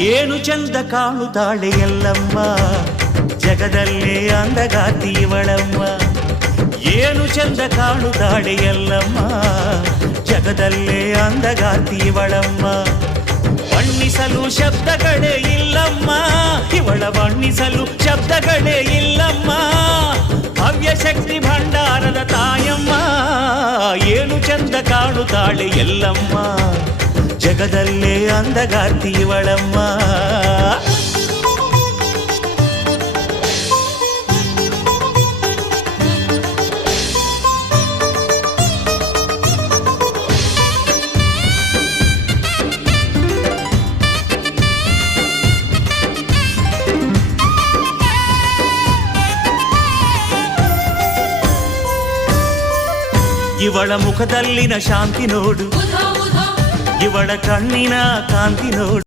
ಏನು ಚಂದ ಕಾಣುತ್ತಾಳೆ ಎಲ್ಲಮ್ಮ? ಜಗದಲ್ಲೇ ಅಂದಗಾತಿ ಇವಳಮ್ಮ. ಏನು ಚಂದ ಕಾಣುತ್ತಾಳೆ ಎಲ್ಲಮ್ಮ? ಜಗದಲ್ಲೇ ಅಂದಗಾತಿ ಇವಳಮ್ಮ. ಬಣ್ಣಿಸಲು ಶಬ್ದಗಳೇ ಇಲ್ಲಮ್ಮ. ಇವಳ ಬಣ್ಣಿಸಲು ಶಬ್ದಗಳೇ ಇಲ್ಲಮ್ಮ. ಭವ್ಯ ಶಕ್ತಿ ಭಂಡಾರದ ತಾಯಮ್ಮ. ಏನು ಚಂದ ಕಾಣುತ್ತಾಳೆ ಎಲ್ಲಮ್ಮ? ಜಗದಲ್ಲೇ ಅಂದಗಾತಿ ಇವಳಮ್ಮ ಇವಳ ಮುಖದಲ್ಲಿನ ಶಾಂತಿ ನೋಡು ಉಧೋ ಉಧೋ ಇವಳ ಕಣ್ಣಿನ ಕಾಂತಿ ನೋಡು